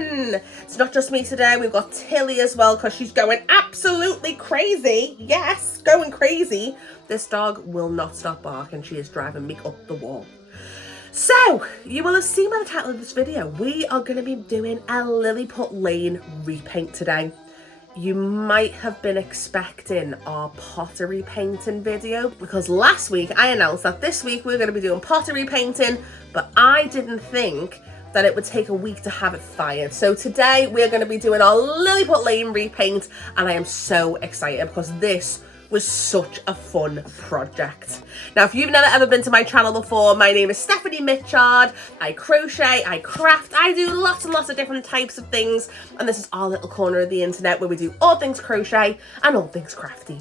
everyone! It's not just me today, we've got Tilly as well because she's going absolutely crazy. Yes, going crazy. This dog will not stop barking. She is driving me up the wall. So, you will have seen by the title of this video, we are going to be doing a Lilliput Lane repaint today. You might have been expecting our pottery painting video because last week I announced that this week we're going to be doing pottery painting, but I didn't think that it would take a week to have it fired. So today we're going to be doing our Lilliput Lane repaint, and I am so excited because this was such a fun project. Now, if you've never ever been to my channel before, my name is Stephanie Mitchard. I crochet, I craft, I do lots and lots of different types of things, and this is our little corner of the internet where we do all things crochet and all things crafty.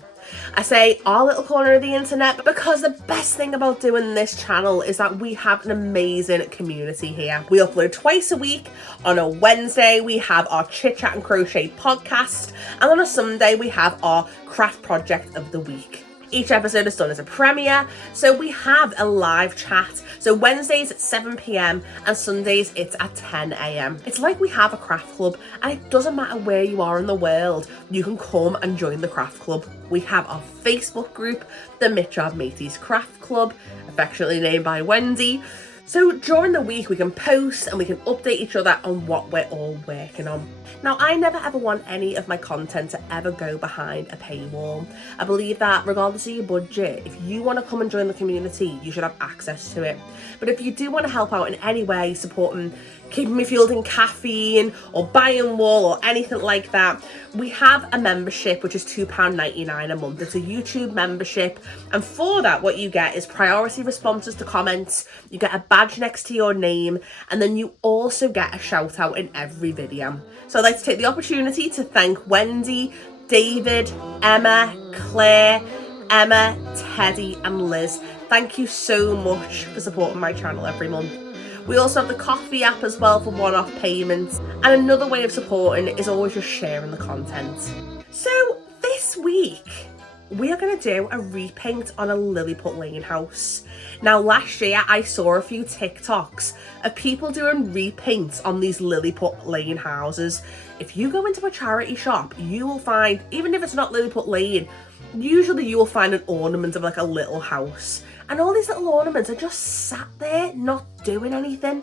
I say our little corner of the internet because the best thing about doing this channel is that we have an amazing community here. We upload twice a week. On a Wednesday, we have our Chit Chat and Crochet podcast, and on a Sunday, we have our craft project of the week. Each episode is done as a premiere, so we have a live chat. So Wednesdays at 7 p.m. and Sundays it's at 10 a.m. It's like we have a craft club, and it doesn't matter where you are in the world, you can come and join the craft club. We have our Facebook group, the Mitchard Mateys Craft Club, affectionately named by Wendy. So during the week we can post and we can update each other on what we're all working on. Now, I never ever want any of my content to ever go behind a paywall. I believe that regardless of your budget, if you want to come and join the community, you should have access to it. But if you do want to help out in any way, supporting keeping me fueled in caffeine or buying wool or anything like that, we have a membership which is £2.99 a month. It's a YouTube membership, and for that what you get is priority responses to comments, you get a badge next to your name, and then you also get a shout out in every video. So I'd like to take the opportunity to thank Wendy, David, Emma, Claire, Emma, Teddy and Liz. Thank you so much for supporting my channel every month. We also have the coffee app as well for one-off payments, and another way of supporting is always just sharing the content. So this week we are going to do a repaint on a Lilliput Lane house. Now, last year I saw a few TikToks of people doing repaints on these Lilliput Lane houses. If you go into a charity shop, you will find, even if it's not Lilliput Lane, usually you will find an ornament of like a little house. And all these little ornaments are just sat there not doing anything.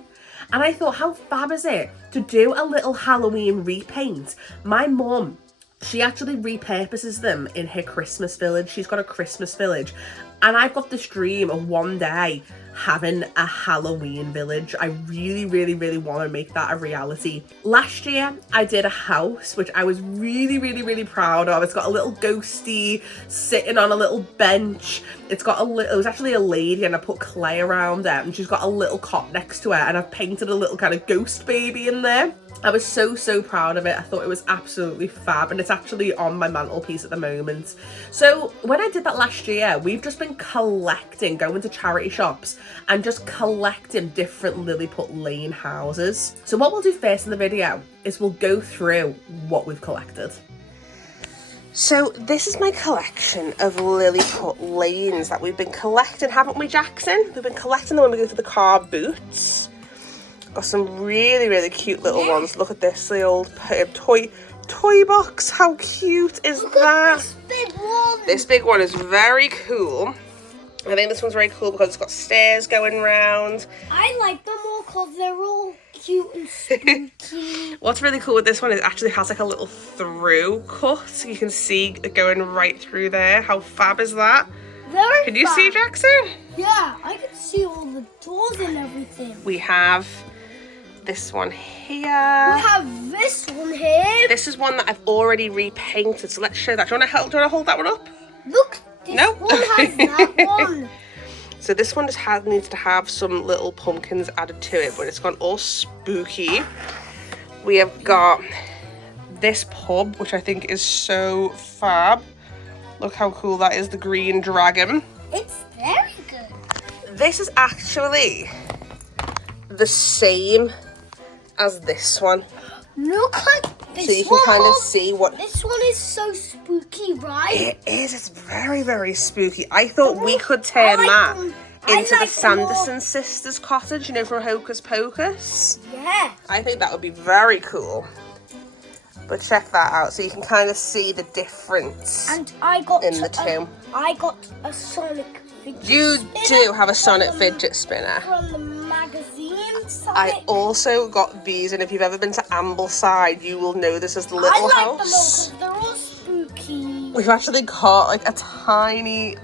And I thought, how fab is it to do a little Halloween repaint? My mum, she actually repurposes them in her Christmas village. She's got a Christmas village. And I've got this dream of one day having a Halloween village. I really, really, really want to make that a reality. Last year, I did a house, which I was really, really, really proud of. It's got a little ghosty sitting on a little bench. It's got a little, it was actually a lady, and I put clay around her, and she's got a little cot next to her, and I've painted a little kind of ghost baby in there. I was so proud of it. I thought it was absolutely fab, and it's actually on my mantelpiece at the moment. So when I did that last year, we've just been collecting, going to charity shops and just collecting different Lilliput Lane houses. So what we'll do first in the video is we'll go through what we've collected. So this is my collection of Lilliput Lanes that we've been collecting, haven't we, Jackson? We've been collecting them when we go to the car boots. Got some really, really cute little ones. Look at this, the old toy box. How cute is that? This big one. This big one is very cool. I think this one's very cool because it's got stairs going round. I like them all because they're all cute and spooky. What's really cool with this one is it actually has like a little through cut. So you can see it going right through there. How fab is that? Very Can you fab. see, Jackson? Yeah, I can see all the doors and everything. We have this one here. We have this one here. This is one that I've already repainted, so let's show that. Do you want to hold that one up? Look, this No. one has that one. So this one just needs to have some little pumpkins added to it, but it's gone all spooky. We have got this pub, which I think is so fab. Look how cool that is, the green dragon. It's very good. This is actually the same as this one. Look at this one. So you can kind of see what... This one is so spooky, right? It is. It's very, very spooky. I thought we could turn that into the Sanderson sisters' cottage, you know, from Hocus Pocus. Yeah. I think that would be very cool. But check that out, so you can kind of see the difference And I got in the two. I got a Sonic fidget You spinner do have a Sonic fidget spinner. from the magazine. Sonic. I also got these, and if you've ever been to Ambleside, you will know this as the little I like house. them all because they're all spooky. We've actually got like a tiny.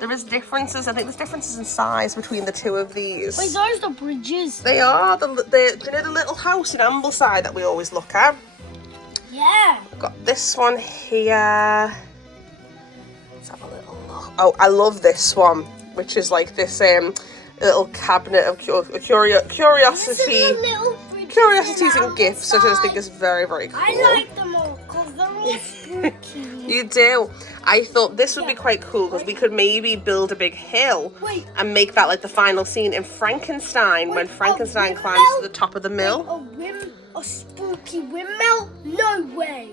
There is differences. I think there's differences in size between the two of these. Wait, those are bridges. They are do you know the little house in Ambleside that we always look at? Yeah. I've got this one here. Let's have a little look. Oh, I love this one, which is like this little cabinet of curiosities and gifts. I just think it's very, very cool. I like them all because they're all spooky. You do. I thought this would be quite cool because we could maybe build a big hill and make that like the final scene in Frankenstein when Frankenstein climbs to the top of the mill. A spooky windmill? No way.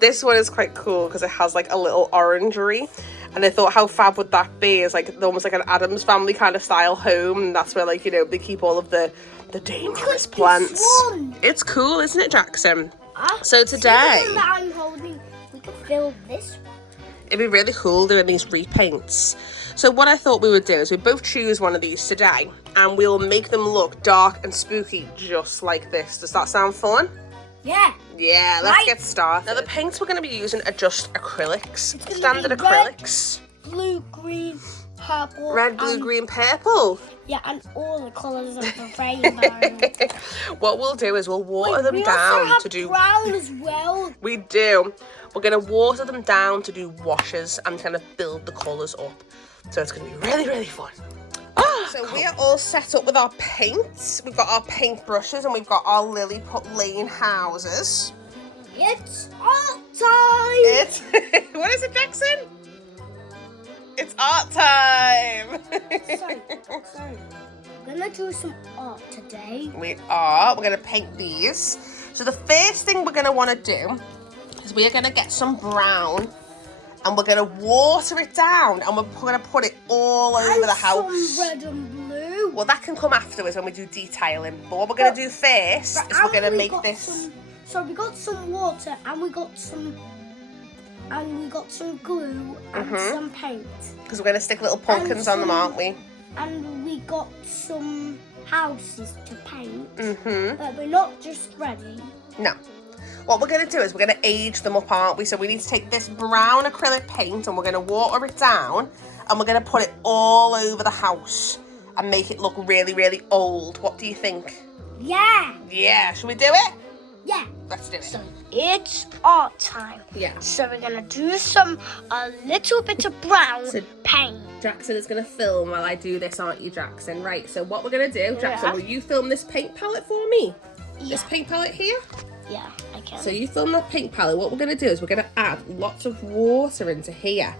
This one is quite cool because it has like a little orangery, and I thought how fab would that be? It's like almost like an Addams Family kind of style home, and that's where like, you know, they keep all of the dangerous plants. It's cool, isn't it, Jackson? So today, The one that I'm holding, we could fill this. It'd be really cool doing these repaints. So what I thought we would do is we both choose one of these today, and we'll make them look dark and spooky just like this. Does that sound fun? Yeah. Yeah, let's get started. Now the paints we're going to be using are just acrylics, standard acrylics. Red, blue, green, purple. Red, blue, green, purple. Yeah, and all the colours of the rainbow. What we'll do is we'll water them down to do brown as well. We do. We're going to water them down to do washes and kind of build the colours up. So it's going to be really, really fun. So we are all set up with our paints. We've got our paint brushes and we've got our Lilliput Lane houses. It's art time! What is it, Jackson? It's art time! Sorry. We're going to do some art today. We are. We're going to paint these. So the first thing we're going to want to do is we are going to get some brown and we're going to water it down and we're going to put it all over the house. Some red and blue. Well, that can come afterwards when we do detailing. But what we're going to do first is we're going to make this. So we got some water and we got some glue and some paint. Because we're going to stick little pumpkins on them, aren't we? And we got some houses to paint. But we're not just ready. No. What we're going to do is we're going to age them up, aren't we? So we need to take this brown acrylic paint and we're going to water it down and we're going to put it all over the house and make it look really, really old. What do you think? Yeah. Yeah. Should we do it? Yeah. Let's do it. So it's art time. Yeah. So we're going to do a little bit of brown paint. Jackson is going to film while I do this, aren't you, Jackson? Right. So what we're going to do, Jackson, will you film this paint palette for me? Yeah. This paint palette here? Yeah, I can. So you film that paint palette. What we're going to do is we're going to add lots of water into here.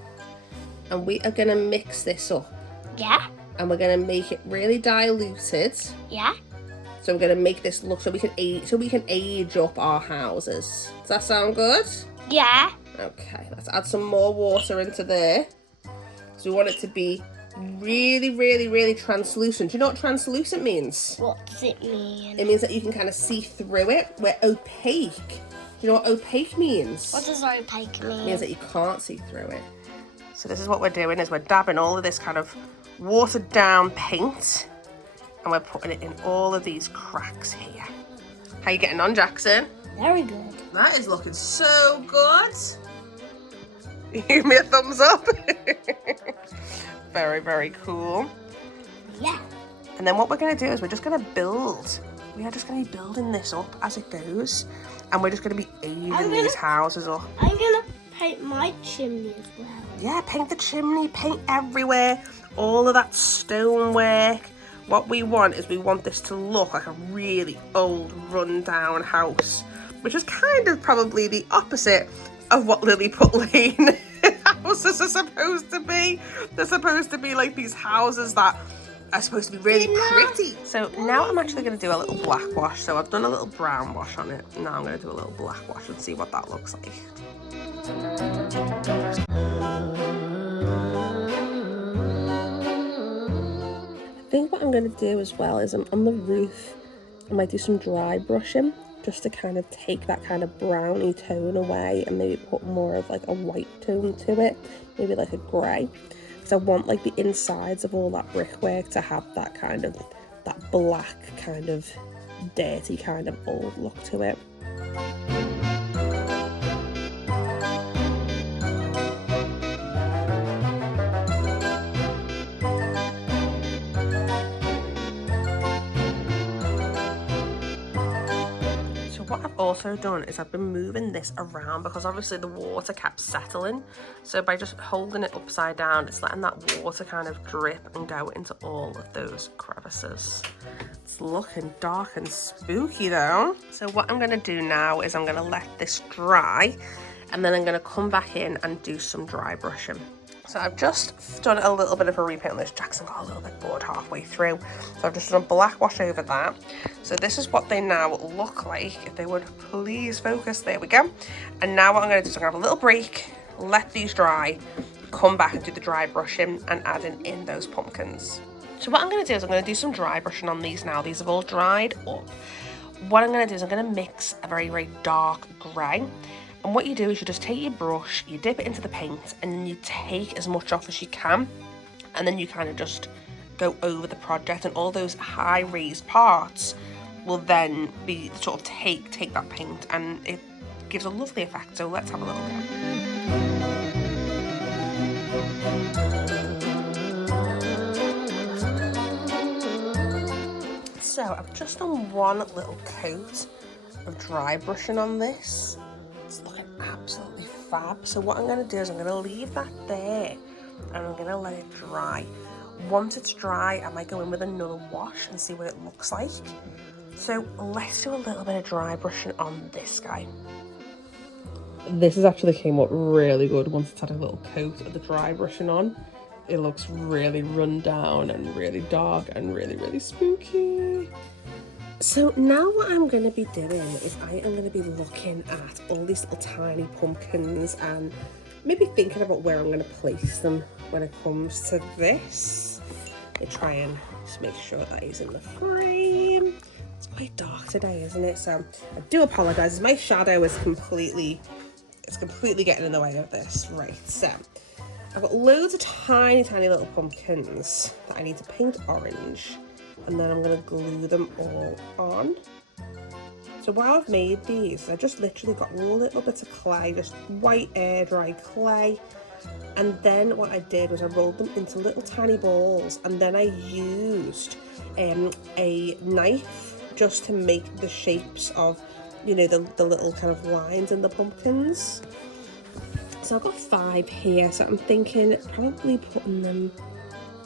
And we are going to mix this up. Yeah. And we're going to make it really diluted. Yeah. So we're going to make this look so we can age up our houses. Does that sound good? Yeah. Okay, let's add some more water into there. So we want it to be really, really, really translucent. Do you know what translucent means? What's it mean? It means that you can kind of see through it. We're opaque. Do you know what opaque means? What does opaque mean? It means that you can't see through it. So this is what we're doing, is we're dabbing all of this kind of watered down paint and we're putting it in all of these cracks here. How you getting on, Jackson? Very good. That is looking so good. Give me a thumbs up. Very, very cool. Yeah. And then what we're going to do is we're just going to build. We are just going to be building this up as it goes. And we're just going to be aging these houses up. I'm going to paint my chimney as well. Yeah, paint the chimney, paint everywhere. All of that stonework. What we want is we want this to look like a really old, run-down house. Which is kind of probably the opposite of what Lilliput Lane houses are supposed to be. They're supposed to be like these houses that are supposed to be really pretty. So now I'm actually going to do a little black wash. So I've done a little brown wash on it. Now I'm going to do a little black wash and see what that looks like. think what I'm going to do as well is on the roof, I might do some dry brushing just to kind of take that kind of browny tone away and maybe put more of like a white tone to it, maybe like a grey. Because I want like the insides of all that brickwork to have that kind of, that black kind of dirty kind of old look to it. What I've also done is I've been moving this around because obviously the water kept settling. So by just holding it upside down, it's letting that water kind of drip and go into all of those crevices. It's looking dark and spooky though. So what I'm gonna do now is I'm gonna let this dry and then I'm gonna come back in and do some dry brushing. So I've just done a little bit of a repaint on this. Jackson got a little bit bored halfway through. So I've just done a black wash over that. So this is what they now look like. If they would please focus, there we go. And now what I'm gonna do is I'm gonna have a little break, let these dry, come back and do the dry brushing and adding in those pumpkins. So what I'm gonna do is I'm gonna do some dry brushing on these now. These have all dried up. What I'm gonna do is I'm gonna mix a very, very dark grey. And what you do is you just take your brush, you dip it into the paint, and then you take as much off as you can. And then you kind of just go over the project, and all those high raised parts will then be sort of take that paint, and it gives a lovely effect. So let's have a little go. So I've just done one little coat of dry brushing on this. It's looking absolutely fab. So what I'm going to do is I'm going to leave that there and I'm going to let it dry. Once it's dry, I might go in with another wash and see what it looks like. So let's do a little bit of dry brushing on this guy. This has actually came up really good once it's had a little coat of the dry brushing on. It looks really run down and really dark and really, really spooky. So now what I'm going to be doing is I am going to be looking at all these little tiny pumpkins and maybe thinking about where I'm going to place them when it comes to this. I try and just make sure that he's in the frame. It's quite dark today, isn't it? So I do apologise. My shadow is completely getting in the way of this. Right, so I've got loads of tiny little pumpkins that I need to paint orange. And then I'm going to glue them all on. So while I've made these, I just literally got little bits of clay, just white air dry clay. And then what I did was I rolled them into little tiny balls, and then I used a knife just to make the shapes of, you know, the little kind of lines in the pumpkins. So I've got 5 here, so I'm thinking probably putting them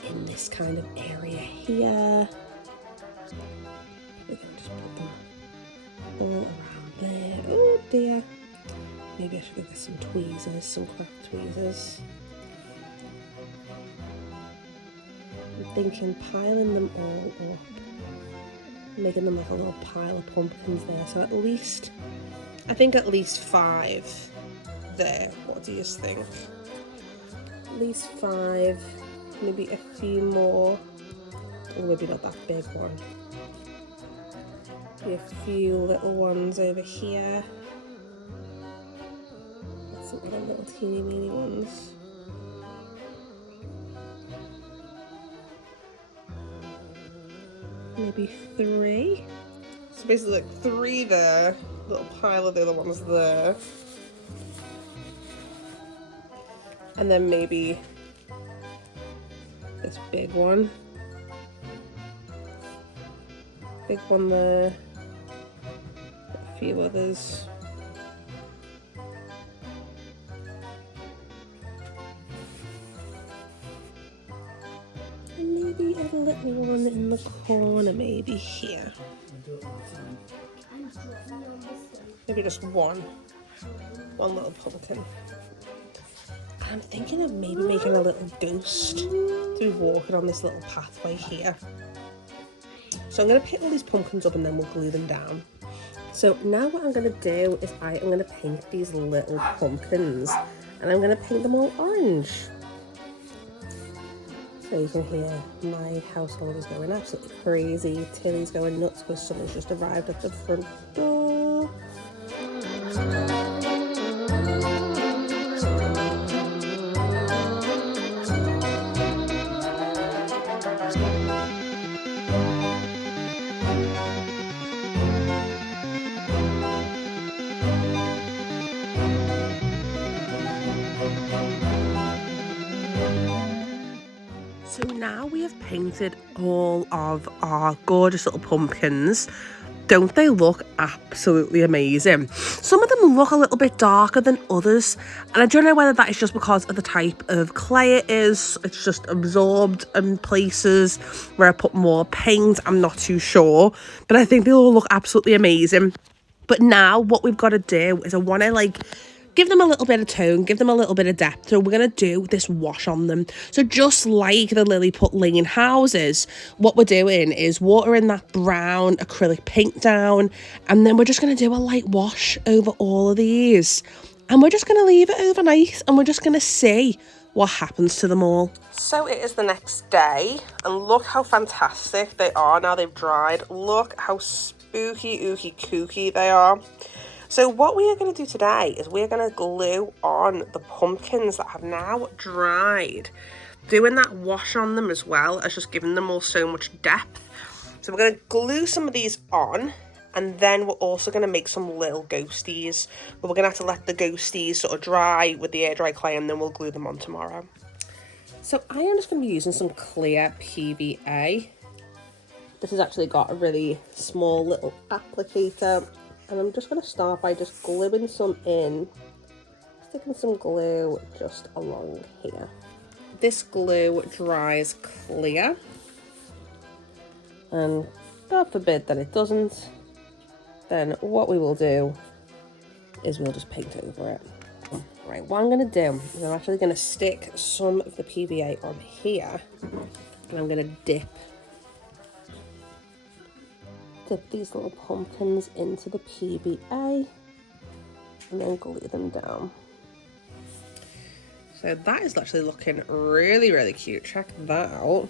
in this kind of area here. We can just put them all around there. Oh dear. Maybe I should go get some tweezers, some craft tweezers. I'm thinking piling them all up, making them like a little pile of pumpkins there. So at least, I think at least 5 there. What do you think? At least 5, maybe a few more. Or maybe not that big one. Maybe a few little ones over here. Some other little teeny weeny ones. Maybe 3. So basically like 3 there. Little pile of the other ones there. And then maybe this big one. Big one there. A few others. And maybe a little one in the corner, maybe here. Maybe just one little pumpkin. I'm thinking of maybe making a little ghost to be walking on this little pathway here. So I'm going to pick all these pumpkins up and then we'll glue them down. So now what I'm going to do is I am going to paint these little pumpkins and I'm going to paint them all orange. So So you can hear my household is going absolutely crazy. Tilly's going nuts because someone's just arrived at the front door. So now we have painted all of our gorgeous little pumpkins. Don't they look absolutely amazing? Some of them look a little bit darker than others, and I don't know whether that is just because of the type of clay it is. It's just absorbed in places where I put more paint. I'm not too sure, but I think they all look absolutely amazing. But now what we've got to do is I want to give them a little bit of tone, give them a little bit of depth. So we're going to do this wash on them. So just like the Lilliput Lane houses, what we're doing is watering that brown acrylic paint down, and then we're just going to do a light wash over all of these. And we're just going to leave it overnight, and we're just going to see what happens to them all. So it is the next day, and look how fantastic they are now they've dried. Look how spooky, ooky, kooky they are. So what we are going to do today is we're going to glue on the pumpkins that have now dried. Doing that wash on them as well as just giving them all so much depth. So we're going to glue some of these on, and then we're also going to make some little ghosties. But we're going to have to let the ghosties sort of dry with the air dry clay, and then we'll glue them on tomorrow. So I am just going to be using some clear PVA. This has actually got a really small little applicator. And I'm just going to start by just gluing some in, sticking some glue just along here. This glue dries clear, and God forbid that it doesn't, then what we will do is we'll just paint over it. Right, what I'm going to do is I'm actually going to stick some of the PVA on here, and I'm going to dip these little pumpkins into the PVA and then glue them down. So that is actually looking really, really cute. Check that out.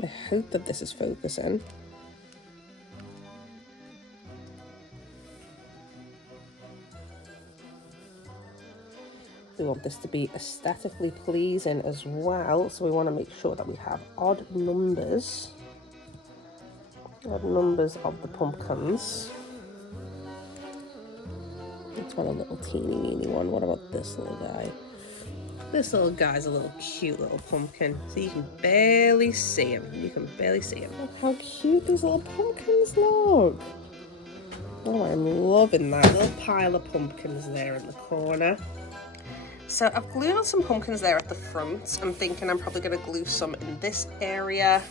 I hope that this is focusing. We want this to be aesthetically pleasing as well, so we want to make sure that we have odd numbers of the pumpkins. Let's want a little teeny weeny one. What about this little guy? This little guy's a little cute little pumpkin. So you can barely see him. You can barely see him. Look how cute these little pumpkins look. Oh, I'm loving that little pile of pumpkins there in the corner. So I've glued on some pumpkins there at the front. I'm thinking I'm probably going to glue some in this area.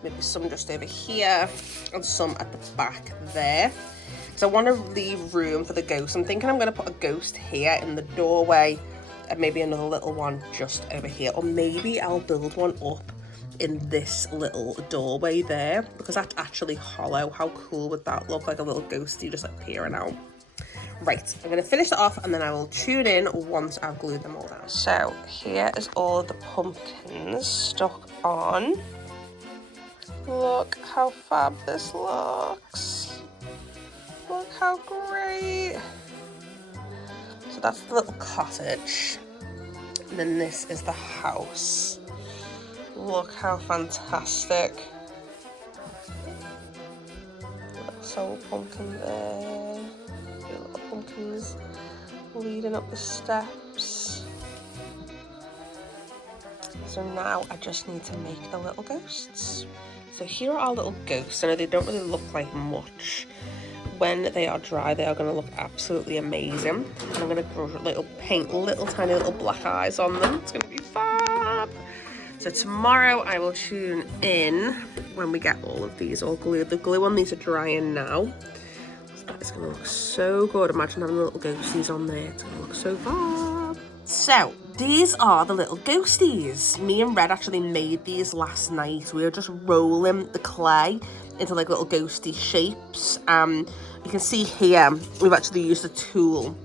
Maybe some just over here and some at the back there. So I want to leave room for the ghost. I'm thinking I'm going to put a ghost here in the doorway and maybe another little one just over here. Or maybe I'll build one up in this little doorway there because that's actually hollow. How cool would that look? Like a little ghosty just peering out. Right, I'm going to finish it off and then I will tune in once I've glued them all down. So here is all of the pumpkins stuck on. Look how fab this looks. Look how great. So that's the little cottage. And then this is the house. Look how fantastic. Little soul pumpkin there. Little pumpkins leading up the steps. So now I just need to make the little ghosts. So here are our little ghosts. I know they don't really look like much. When they are dry, they are going to look absolutely amazing. And I'm going to paint little tiny little black eyes on them. It's going to be fab. So tomorrow I will tune in when we get all of these all glued. The glue on these are drying now. So that is going to look so good. Imagine having the little ghosties on there. It's going to look so fab. So these are the little ghosties. Me and Red actually made these last night. We were just rolling the clay into like little ghosty shapes. You can see here we've actually used a tool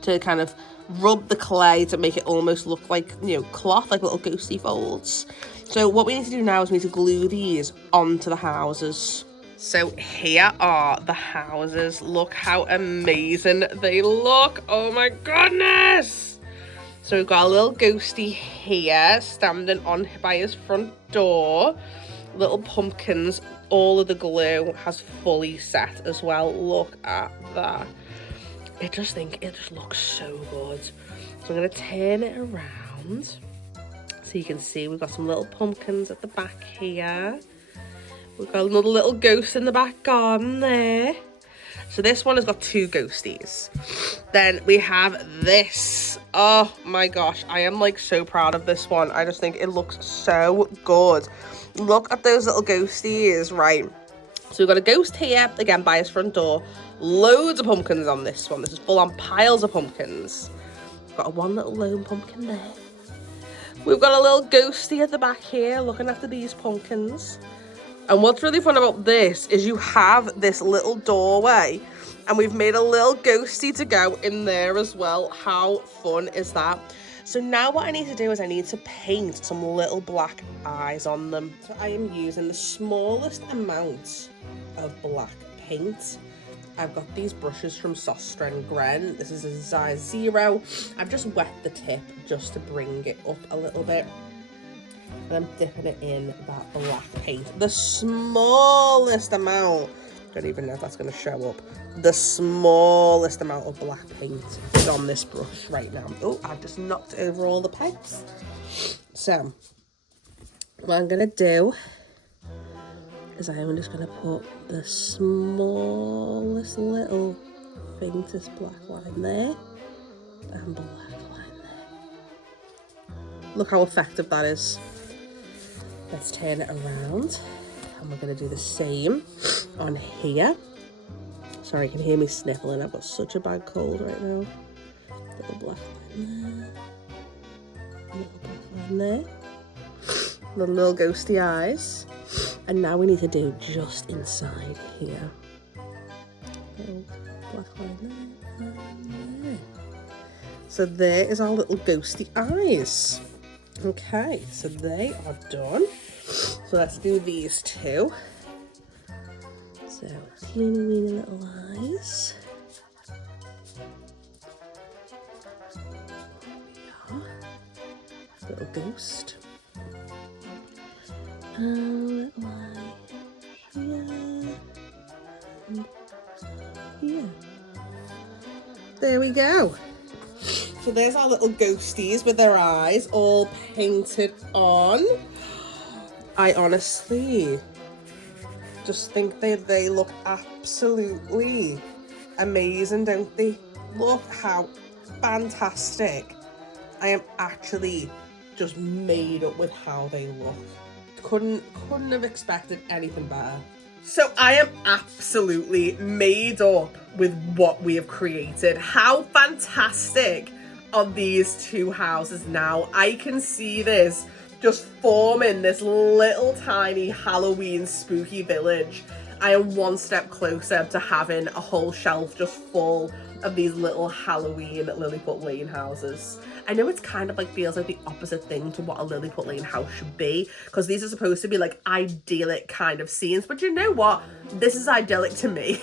to kind of rub the clay to make it almost look like, you know, cloth, like little ghosty folds. So what we need to do now is we need to glue these onto the houses. So here are the houses. Look how amazing they look. Oh my goodness. So we've got a little ghosty here standing on by his front door. Little pumpkins. All of the glue has fully set as well. Look at that. I just think it just looks so good. So I'm going to turn it around so you can see we've got some little pumpkins at the back here. We've got another little ghost in the back garden there. So this one has got 2 ghosties. Then we have this. Oh my gosh, I am like so proud of this one. I just think it looks so good. Look at those little ghosties, right? So we've got a ghost here, again, by his front door. Loads of pumpkins on this one. This is full on piles of pumpkins. We've got one little lone pumpkin there. We've got a little ghostie at the back here looking after these pumpkins. And what's really fun about this is you have this little doorway and we've made a little ghostie to go in there as well. How fun is that? So now what I need to do is I need to paint some little black eyes on them. So I am using the smallest amount of black paint. I've got these brushes from Sostra and Gren. This is a size 0. I've just wet the tip just to bring it up a little bit. And I'm dipping it in that black paint. The smallest amount. Don't even know if that's going to show up. The smallest amount of black paint is on this brush right now. Oh, I've just knocked over all the pegs. So, what I'm going to do is I'm just going to put the smallest little faintest black line there. And black line there. Look how effective that is. Let's turn it around and we're going to do the same on here. Sorry, you can hear me sniffling. I've got such a bad cold right now. Little black line there. Little black line there. Little ghosty eyes. And now we need to do just inside here. Little black line there and there. So there is our little ghosty eyes. Okay, so they are done. So let's do these 2. So teeny weeny little eyes. Little ghost. Little eye here and here. There we go. So there's our little ghosties with their eyes all painted on. I honestly just think they look absolutely amazing, don't they? Look how fantastic. I am actually just made up with how they look. Couldn't have expected anything better. So I am absolutely made up with what we have created. How fantastic are these 2 houses now? I can see this just forming this little tiny Halloween spooky village. I am one step closer to having a whole shelf just full of these little Halloween Lilliput Lane houses. I know it's kind of like feels like the opposite thing to what a Lilliput Lane house should be, because these are supposed to be like idyllic kind of scenes, but you know what? This is idyllic to me.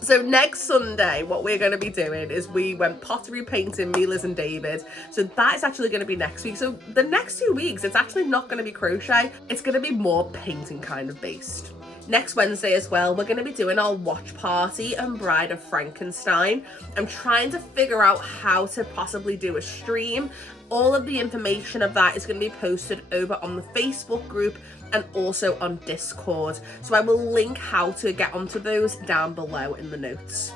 So next Sunday, what we're going to be doing is we went pottery painting, me, Liz and David. So that is actually going to be next week. So the next 2 weeks, it's actually not going to be crochet. It's going to be more painting kind of based. Next Wednesday as well, we're going to be doing our watch party and Bride of Frankenstein. I'm trying to figure out how to possibly do a stream. All of the information of that is going to be posted over on the Facebook group and also on Discord. So I will link how to get onto those down below in the notes.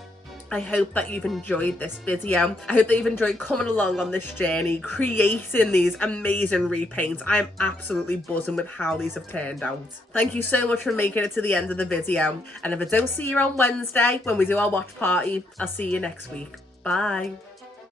I hope that you've enjoyed this video. I hope that you've enjoyed coming along on this journey, creating these amazing repaints. I am absolutely buzzing with how these have turned out. Thank you so much for making it to the end of the video. And if I don't see you on Wednesday when we do our watch party, I'll see you next week. Bye.